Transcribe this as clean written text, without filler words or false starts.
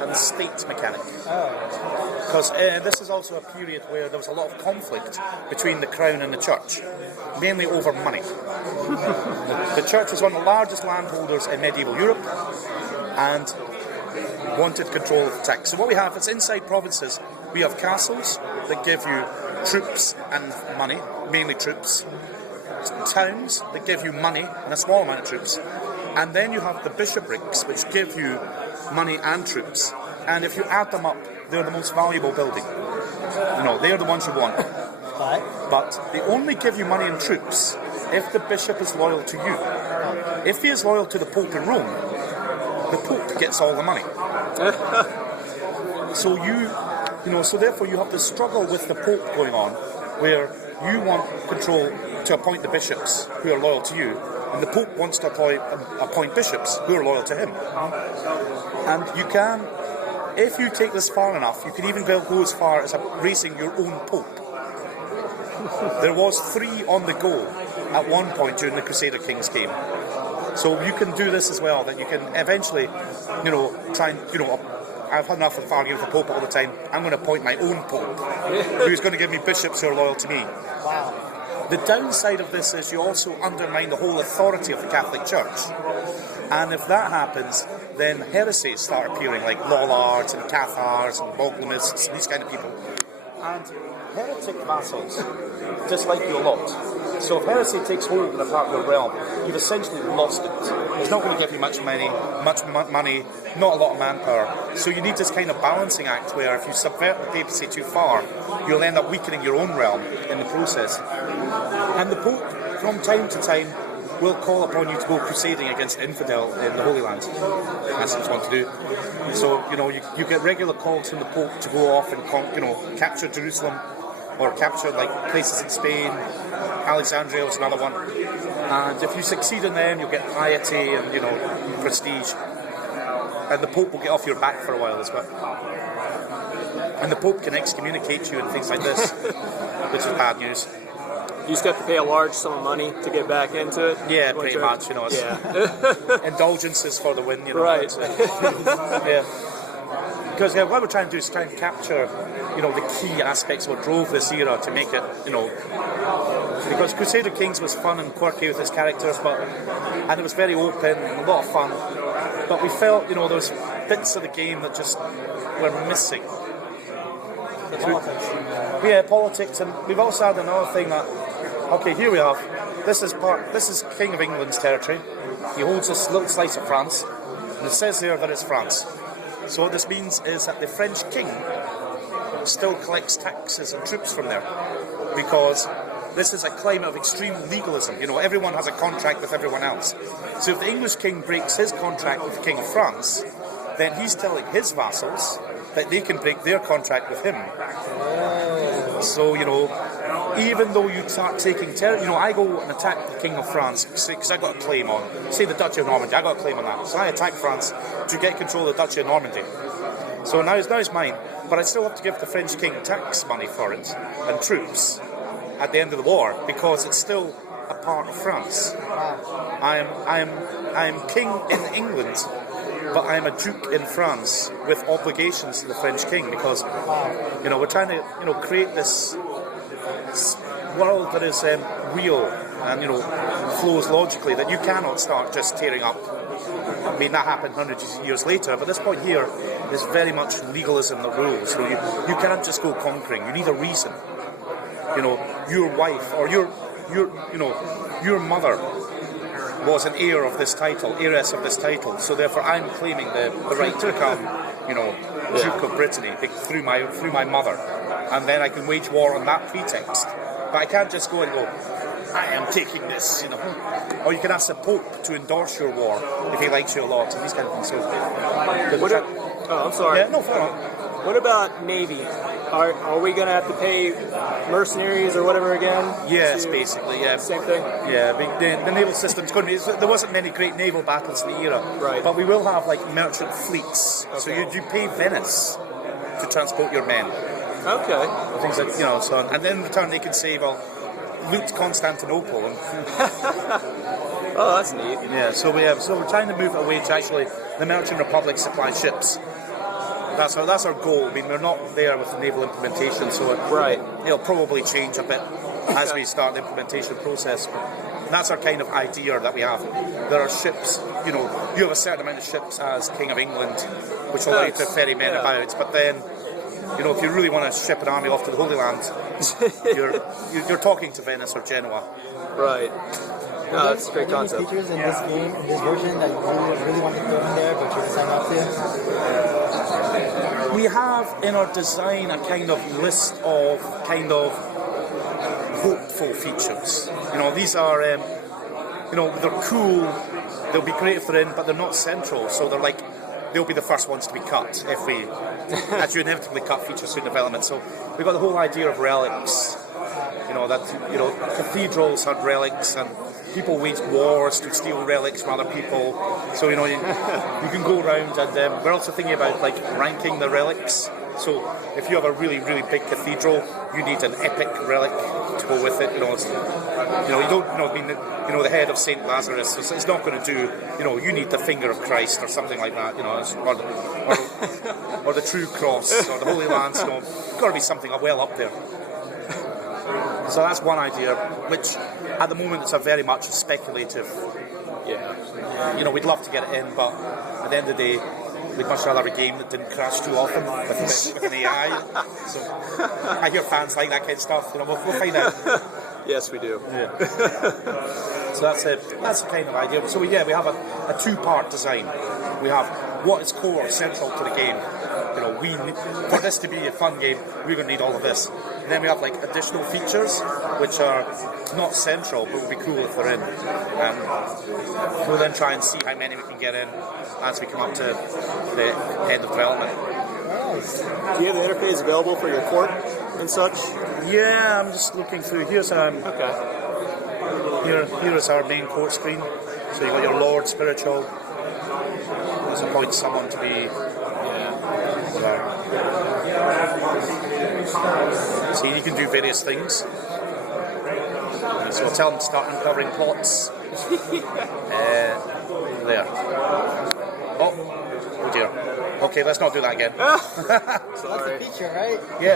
and state mechanic. Because this is also a period where there was a lot of conflict between the crown and the church, mainly over money. The church was one of the largest landholders in medieval Europe and wanted control of the tax. So what we have is inside provinces, we have castles that give you troops and money, mainly troops, towns that give you money and a small amount of troops, and then you have the bishoprics which give you money and troops, and if you add them up, they're the most valuable building. They're the ones you want. But they only give you money and troops if the bishop is loyal to you. If he is loyal to the Pope in Rome, the Pope gets all the money. So therefore you have this struggle with the Pope going on, where you want control to appoint the bishops who are loyal to you, and the Pope wants to appoint bishops who are loyal to him. And you can, if you take this far enough, you can even go as far as raising your own Pope. There was 3 on the go at one point during the Crusader Kings game. So you can do this as well, that you can eventually, try and, I've had enough of arguing with the Pope all the time. I'm going to appoint my own Pope, who's going to give me bishops who are loyal to me. Wow. The downside of this is you also undermine the whole authority of the Catholic Church. And if that happens, then heresies start appearing, like Lollards and Cathars and Moglemists and these kind of people. And heretic vassals dislike you a lot. So if heresy takes hold in a part of your realm, you've essentially lost it. It's not going to give you much money, not a lot of manpower. So you need this kind of balancing act where if you subvert the papacy too far, you'll end up weakening your own realm in the process. And the Pope, from time to time, will call upon you to go crusading against infidel in the Holy Land. That's what you want to do. So, you get regular calls from the Pope to go off and capture Jerusalem, or capture places in Spain. Alexandria was another one. And if you succeed in them, you'll get piety and, prestige. And the Pope will get off your back for a while as well. And the Pope can excommunicate you and things like this, which is bad news. You just have to pay a large sum of money to get back into it? Yeah, pretty much, it's indulgences for the win, Right. Yeah. Because what we're trying to do is try and capture, the key aspects of what drove this era to make it, because Crusader Kings was fun and quirky with its characters, and it was very open and a lot of fun, but we felt, there was bits of the game that just were missing. Politics, and we've also had another thing that, okay, here we have, this is King of England's territory. He holds this little slice of France, and it says there that it's France. So what this means is that the French king still collects taxes and troops from there, because this is a climate of extreme legalism. Everyone has a contract with everyone else. So if the English king breaks his contract with the King of France, then he's telling his vassals that they can break their contract with him. So, even though you start taking territory, I go and attack the King of France, because I got a claim on, say the Duchy of Normandy, I got a claim on that. So I attack France to get control of the Duchy of Normandy. So now it's mine, but I still have to give the French king tax money for it, and troops, at the end of the war, because it's still a part of France. I am king in England, but I'm a duke in France with obligations to the French king, because we're trying to create this world that is real and flows logically, that you cannot start just tearing up. I mean, that happened hundreds of years later, but this point here is very much legalism that rules. So you cannot just go conquering. You need a reason. Your wife or your mother was an heiress of this title, so therefore I'm claiming the right to become, Duke of Brittany through my mother, and then I can wage war on that pretext. But I can't just go and go, I am taking this, Or you can ask the Pope to endorse your war if he likes you a lot, and these kind of things. So, I'm sorry. Yeah, no, fair enough. What about Navy? Are we going to have to pay mercenaries or whatever again? Yes, basically, yeah. Same thing? Yeah, the naval system's going to be... There wasn't many great naval battles in the era. Right. But we will have, merchant fleets. Okay. So you pay Venice to transport your men. Okay. Things like, so on. And then in return they can say, loot Constantinople. And oh, that's neat. Yeah, so we're trying to move away to actually the Merchant Republic supply ships. That's our goal. I mean, we're not there with the naval implementation, so it'll probably change a bit as we start the implementation process. And that's our kind of idea that we have. There are ships, you have a certain amount of ships as King of England, which allow you to ferry men about. But then, if you really want to ship an army off to the Holy Land, you're talking to Venice or Genoa. Right. No, that's a great concept. Any features in this game, in this version, that you really want to put in there, but you decide not to? We have in our design a kind of list of hopeful features. These are, they're cool. They'll be great if they're in, but they're not central. So they'll be the first ones to be cut if we, as you inevitably cut features through development. So we've got the whole idea of relics. Cathedrals had relics, and people waged wars to steal relics from other people. So you can go around, and we're also thinking about ranking the relics. So if you have a really, really big cathedral, you need an epic relic to go with it. You don't, the head of Saint Lazarus. It's not going to do. You need the finger of Christ or something like that. Or the true cross or the Holy Lance. It's got to be something well up there. So that's one idea, which at the moment it's a very much speculative. Yeah. We'd love to get it in, but at the end of the day, we'd much rather have a game that didn't crash too often with an AI. So I hear fans like that kind of stuff. We'll find out. Yes, we do. Yeah. So that's the kind of idea. So we have a two-part design. We have what is core, central to the game. For this to be a fun game, we're going to need all of this. And then we have additional features which are not central but would be cool if they're in. We'll then try and see how many we can get in as we come up to the end of development. Do you have the interface available for your court and such? Yeah, I'm just looking through. Here's here is our main court screen. So you've got your Lord Spiritual. Let's appoint someone to be. See, you can do various things. So we'll tell them to start uncovering plots. There. Oh dear. Okay, let's not do that again. So that's a feature, right? Yes.